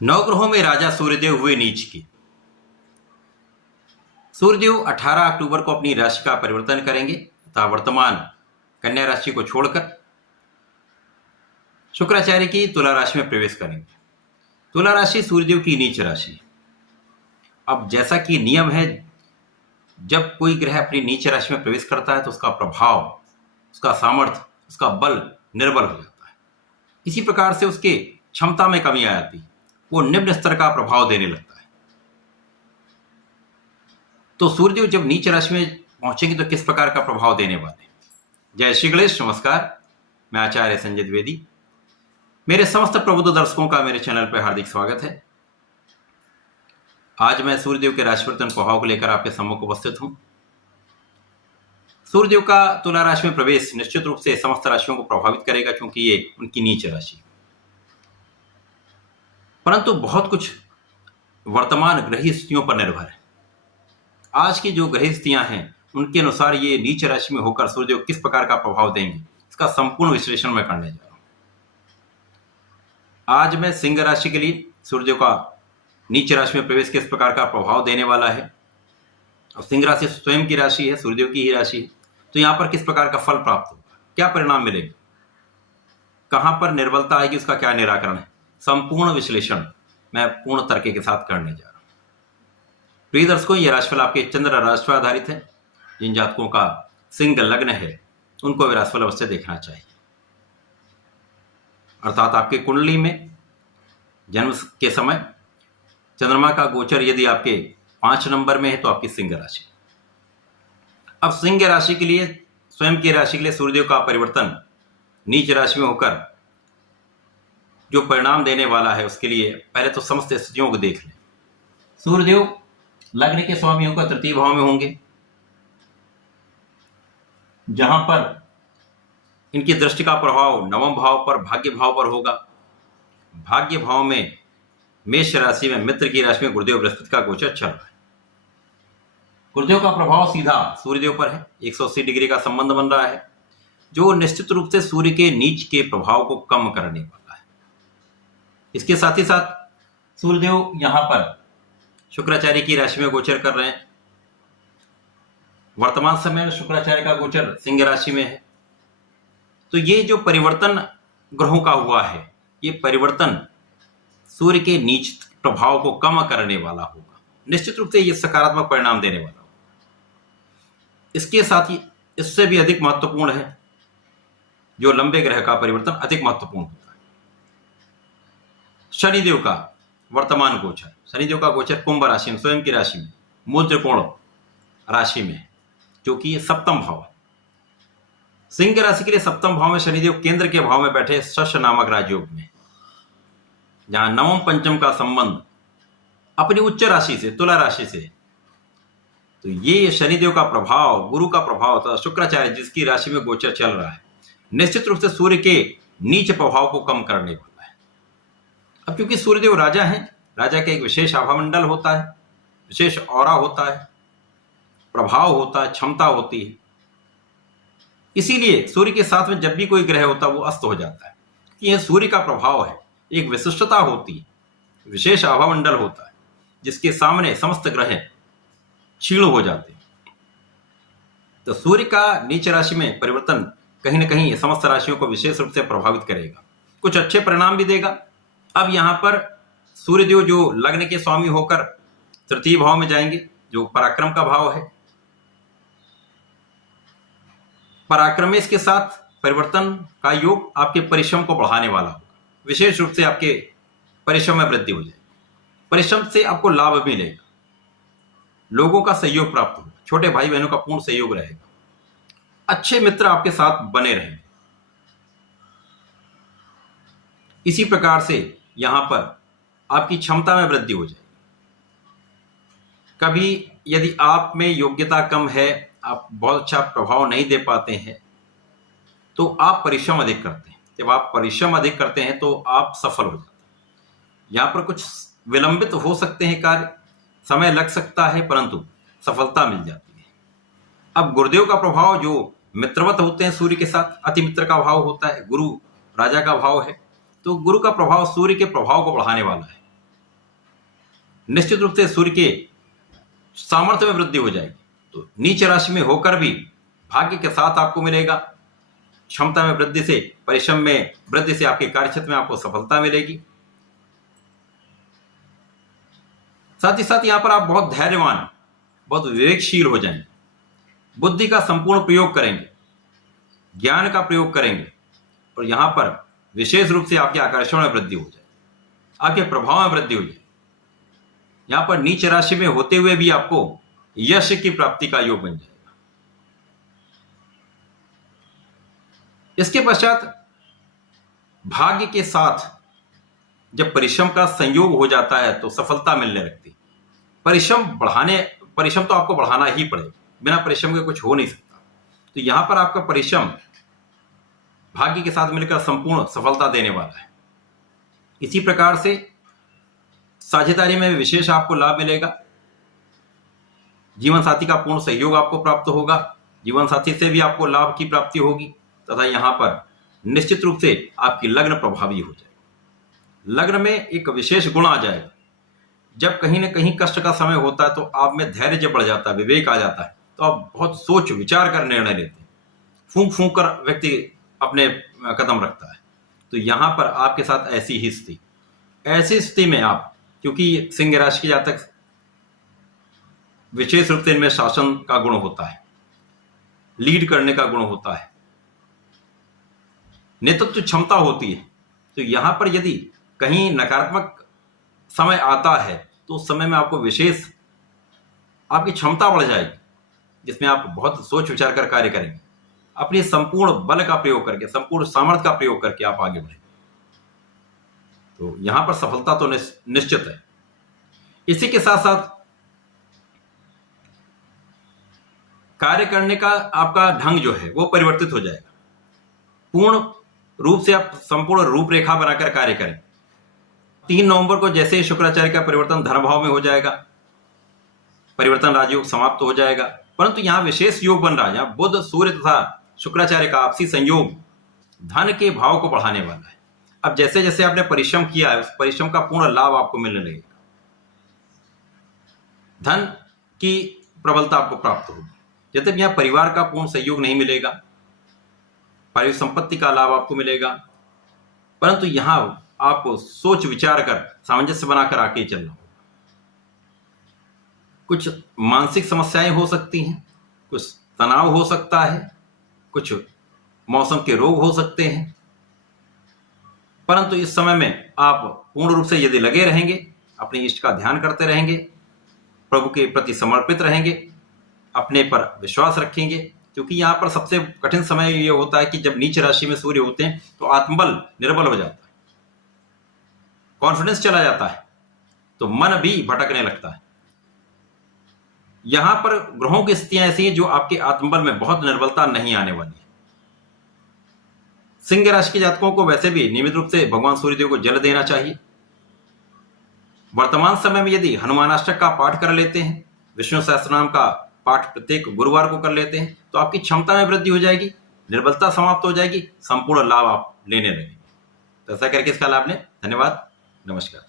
नवग्रहों में राजा सूर्यदेव हुए नीच की। सूर्यदेव 18 अक्टूबर को अपनी राशि का परिवर्तन करेंगे तथा वर्तमान कन्या राशि को छोड़कर शुक्राचार्य की तुला राशि में प्रवेश करेंगे। तुला राशि सूर्यदेव की नीच राशि। अब जैसा कि नियम है, जब कोई ग्रह अपनी नीच राशि में प्रवेश करता है तो उसका प्रभाव, उसका सामर्थ्य, उसका बल निर्बल हो जाता है। इसी प्रकार से उसके क्षमता में कमी आ जाती है, वो निम्न स्तर का प्रभाव देने लगता है। तो सूर्यदेव जब नीच राशि में पहुंचेंगे तो किस प्रकार का प्रभाव देने वाले हैं? जय श्री गणेश, नमस्कार। मैं आचार्य संजय द्विवेदी। मेरे समस्त प्रबुद्ध दर्शकों का मेरे चैनल पर हार्दिक स्वागत है। आज मैं सूर्यदेव के राशि परिवर्तन प्रभाव को लेकर आपके सम्मुख उपस्थित हूं। सूर्यदेव का तुला राशि में प्रवेश निश्चित रूप से समस्त राशियों को प्रभावित करेगा, क्योंकि ये उनकी नीच राशि। परंतु बहुत कुछ वर्तमान ग्रही स्थितियों पर निर्भर है। आज की जो ग्रही स्थितियां हैं उनके अनुसार ये नीच राशि में होकर सूर्यदेव किस प्रकार का प्रभाव देंगे, इसका संपूर्ण विश्लेषण मैं करने जा रहा हूं। आज मैं सिंह राशि के लिए सूर्यदेव का नीच राशि में प्रवेश किस प्रकार का प्रभाव देने वाला है। और सिंह राशि स्वयं की राशि है, सूर्यदेव की ही राशि है, तो यहां पर किस प्रकार का फल प्राप्त होगा, क्या परिणाम मिलेगा, कहां पर निर्बलता आएगी, उसका क्या निराकरण है, संपूर्ण विश्लेषण मैं पूर्ण तर्क के साथ करने जा रहा हूं। प्रिय दर्शकों, यह राशिफल आपके चंद्र राशि पर आधारित है। जिन जातकों का सिंह लग्न है उनको राशिफल अवश्य देखना चाहिए। अर्थात आपके कुंडली में जन्म के समय चंद्रमा का गोचर यदि आपके 5 नंबर में है तो आपकी सिंह राशि। अब सिंह राशि के लिए, स्वयं की राशि के लिए सूर्यदेव का परिवर्तन नीच राशि में होकर जो परिणाम देने वाला है, उसके लिए पहले तो समस्त स्थितियों को देख लें। सूर्यदेव लग्न के स्वामी होकर तृतीय भाव में होंगे, जहां पर इनकी दृष्टि का प्रभाव नवम भाव पर, भाग्य भाव पर होगा। भाग्य भाव में मेष राशि में मित्र की राशि में गुरुदेव बृहस्पति का गोचर चल रहा है। गुरुदेव का प्रभाव सीधा सूर्यदेव पर है, 180 डिग्री का संबंध बन रहा है, जो निश्चित रूप से सूर्य के नीच के प्रभाव को कम करने वाला है। इसके साथ ही साथ सूर्यदेव यहां पर शुक्राचार्य की राशि में गोचर कर रहे हैं। वर्तमान समय में शुक्राचार्य का गोचर सिंह राशि में है। तो ये जो परिवर्तन ग्रहों का हुआ है, ये परिवर्तन सूर्य के नीच प्रभाव को कम करने वाला होगा। निश्चित रूप से ये सकारात्मक परिणाम देने वाला होगा। इसके साथ ही इससे भी अधिक महत्वपूर्ण है, जो लंबे ग्रह का परिवर्तन अधिक महत्वपूर्ण होता है, शनिदेव का वर्तमान गोचर। शनिदेव का गोचर कुंभ राशि में, स्वयं की राशि में, मूल त्रिकोण राशि में, जो कि सप्तम भाव है। सिंह राशि के लिए सप्तम भाव में शनिदेव केंद्र के भाव में बैठे शश नामक राजयोग में, जहां नवम पंचम का संबंध अपनी उच्च राशि से, तुला राशि से। तो ये शनिदेव का प्रभाव, गुरु का प्रभाव तथा शुक्राचार्य जिसकी राशि में गोचर चल रहा है, निश्चित रूप से सूर्य के नीच प्रभाव को कम करने वाला है। अब क्योंकि सूर्यदेव राजा हैं, राजा का एक विशेष आभामंडल होता है, विशेष ऑरा होता है, प्रभाव होता है, क्षमता होती है। इसीलिए सूर्य के साथ में जब भी कोई ग्रह होता है वो अस्त हो जाता है, कि यह सूर्य का प्रभाव है, एक विशिष्टता होती है, विशेष आभामंडल होता है, जिसके सामने समस्त ग्रह क्षीण हो जाते हैं। तो सूर्य का नीच राशि में परिवर्तन कहीं ना कहीं समस्त राशियों को विशेष रूप से प्रभावित करेगा, कुछ अच्छे परिणाम भी देगा। अब यहां पर सूर्यदेव जो लग्न के स्वामी होकर तृतीय भाव में जाएंगे, जो पराक्रम का भाव है। पराक्रम में इसके साथ परिवर्तन का योग आपके परिश्रम को बढ़ाने वाला होगा। विशेष रूप से आपके परिश्रम में वृद्धि हो जाएगी, परिश्रम से आपको लाभ मिलेगा, लोगों का सहयोग प्राप्त होगा, छोटे भाई बहनों का पूर्ण सहयोग रहेगा, अच्छे मित्र आपके साथ बने रहेंगे। इसी प्रकार से यहां पर आपकी क्षमता में वृद्धि हो जाएगी। कभी यदि आप में योग्यता कम है, आप बहुत अच्छा प्रभाव नहीं दे पाते हैं, तो आप परिश्रम अधिक करते हैं। जब आप परिश्रम अधिक करते हैं तो आप सफल हो जाते हैं। यहाँ पर कुछ विलंबित हो सकते हैं कार्य, समय लग सकता है, परंतु सफलता मिल जाती है। अब गुरुदेव का प्रभाव जो मित्रवत होते हैं सूर्य के साथ, अति मित्र का भाव होता है, गुरु राजा का भाव है, तो गुरु का प्रभाव सूर्य के प्रभाव को बढ़ाने वाला है। निश्चित रूप से सूर्य के सामर्थ्य में वृद्धि हो जाएगी। तो नीच राशि में होकर भी भाग्य के साथ आपको मिलेगा। क्षमता में वृद्धि से, परिश्रम में वृद्धि से आपके कार्यक्षेत्र में आपको सफलता मिलेगी। साथ ही साथ यहां पर आप बहुत धैर्यवान, बहुत विवेकशील हो जाएंगे, बुद्धि का संपूर्ण प्रयोग करेंगे, ज्ञान का प्रयोग करेंगे और यहां पर विशेष रूप से आपके आकर्षण में वृद्धि हो जाएगी, आपके प्रभाव में वृद्धि हो जाएगी। यहां पर नीच राशि में होते हुए भी आपको यश की प्राप्ति का योग बन जाएगा। इसके पश्चात भाग्य के साथ जब परिश्रम का संयोग हो जाता है तो सफलता मिलने लगती है। परिश्रम तो आपको बढ़ाना ही पड़ेगा, बिना परिश्रम के कुछ हो नहीं सकता। तो यहां पर आपका परिश्रम भाग्य के साथ मिलकर संपूर्ण सफलता देने वाला है। इसी प्रकार से साझेदारी में विशेष आपको लाभ मिलेगा। जीवन साथी का पूर्ण सहयोग आपको प्राप्त होगा, जीवन साथी से भी आपको लाभ की प्राप्ति होगी तथा यहां पर निश्चित रूप से आपकी लग्न प्रभावी हो जाएगी। लग्न में एक विशेष गुण आ जाएगा। जब कहीं ना कहीं कष्ट का समय होता है तो आप में धैर्य जब बढ़ जाता है, विवेक आ जाता है, तो आप बहुत सोच विचार कर निर्णय लेते हैं। फूंक फूंक कर व्यक्ति अपने कदम रखता है। तो यहां पर आपके साथ ऐसी स्थिति में आप, क्योंकि सिंह राशि के जातक विशेष रूप से इनमें शासन का गुण होता है, लीड करने का गुण होता है, नेतृत्व क्षमता होती है। तो यहां पर यदि कहीं नकारात्मक समय आता है तो उस समय में आपको विशेष आपकी क्षमता बढ़ जाएगी, जिसमें आप बहुत सोच विचार कर कार्य करेंगे। अपने संपूर्ण बल का प्रयोग करके, संपूर्ण सामर्थ्य का प्रयोग करके आप आगे बढ़ेंगे। तो यहां पर सफलता तो निश्चित है। इसी के साथ साथ कार्य करने का आपका ढंग जो है वो परिवर्तित हो जाएगा। पूर्ण रूप से आप संपूर्ण रूपरेखा बनाकर कार्य करें। 3 नवंबर को जैसे ही शुक्राचार्य का परिवर्तन धर्म भाव में हो जाएगा, परिवर्तन राजयोग समाप्त हो जाएगा। परंतु यहां विशेष योग बन रहा है, यहां बुध, सूर्य तथा शुक्राचार्य का आपसी संयोग धन के भाव को बढ़ाने वाला है। अब जैसे जैसे आपने परिश्रम किया है, उस परिश्रम का पूर्ण लाभ आपको मिलने लगेगा। धन की प्रबलता आपको प्राप्त होगी। जब तक यहां परिवार का पूर्ण सहयोग नहीं मिलेगा, पारिवारिक संपत्ति का लाभ आपको मिलेगा, परंतु यहां आपको सोच विचार कर, सामंजस्य बनाकर आगे चलना होगा। कुछ मानसिक समस्याएं हो सकती हैं, कुछ तनाव हो सकता है, कुछ मौसम के रोग हो सकते हैं, परंतु इस समय में आप पूर्ण रूप से यदि लगे रहेंगे, अपने इष्ट का ध्यान करते रहेंगे, प्रभु के प्रति समर्पित रहेंगे, अपने पर विश्वास रखेंगे, क्योंकि यहां पर सबसे कठिन समय यह होता है कि जब नीच राशि में सूर्य होते हैं तो आत्मबल निर्बल हो जाता है, कॉन्फिडेंस चला जाता है, तो मन भी भटकने लगता है। यहां पर ग्रहों की स्थितियां ऐसी हैं जो आपके आत्मबल में बहुत निर्बलता नहीं आने वाली है। सिंह राशि के जातकों को वैसे भी नियमित रूप से भगवान सूर्यदेव को जल देना चाहिए। वर्तमान समय में यदि हनुमानाष्टक का पाठ कर लेते हैं, विष्णु सहस्त्रनाम का पाठ प्रत्येक गुरुवार को कर लेते हैं, तो आपकी क्षमता में वृद्धि हो जाएगी, निर्बलता समाप्त हो जाएगी, संपूर्ण लाभ आप लेने लगेंगे। तो ऐसा करके इसका लाभ लें। धन्यवाद, नमस्कार।